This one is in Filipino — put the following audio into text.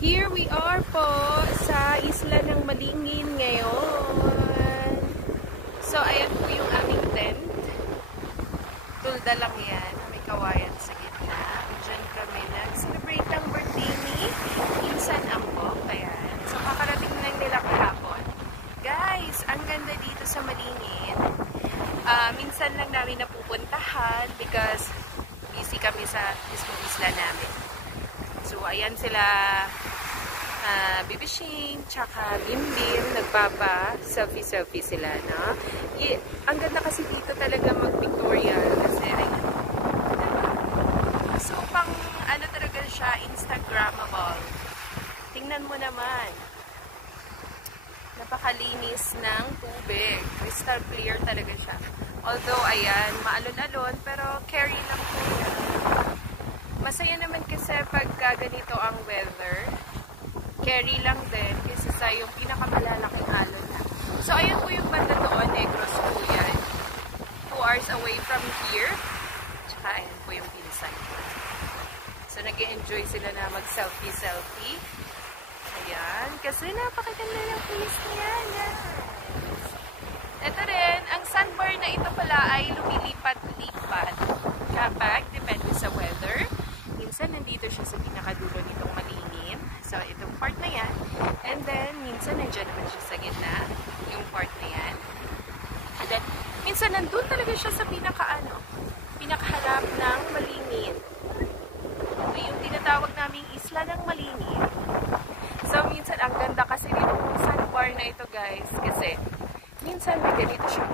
Here we are po sa isla ng Malingin ngayon. So, ayan po yung aming tent. Tulda lang yan. May kawayan sa gitna. Diyan kami nag-celebrate ng birthday ni Insan Ambo. Ayan. So, kakarating lang nila kahapon. Guys, ang ganda dito sa Malingin. Minsan lang namin napupuntahan because busy kami sa mismong isla namin. So, ayan sila Bibishing, tsaka Bimbim, nagpapa-selfie-selfie sila, no? Ang ganda kasi dito talaga mag-pictorial kasi, ayan. So, pang, ano talaga siya, Instagrammable. Tingnan mo naman. Napakalinis ng tubig. Crystal clear talaga siya. Although, ayan, maalon-alon, pero carry lang po yan. Masaya naman kasi pagka ganito ang weather. Carry lang din kasi sa yung pinakamalalaking alon na. So, ayan po yung banda doon, Negros po yan. 2 hours away from here. Tsaka, ayan po yung pinsan. So, nag-enjoy sila na mag-selfie-selfie. Ayan. Kasi napakaganda ng place niya. Yes. Ito rin, ang sandbar na ito pala ay lumilipat-lipat. Kapag, depende sa weather. Minsan, nandito siya sa pinakadulo nitong Malingin. So, itong part na yan. And then, minsan, nandiyan naman siya sa gitna. Yung part na yan. And then, minsan, nandun talaga siya sa pinakaharap ng Malingin. So, yung tinatawag naming isla ng Malingin. So, minsan, ang ganda kasi nitong sandbar na ito, guys. Kasi, minsan, may ganito siya.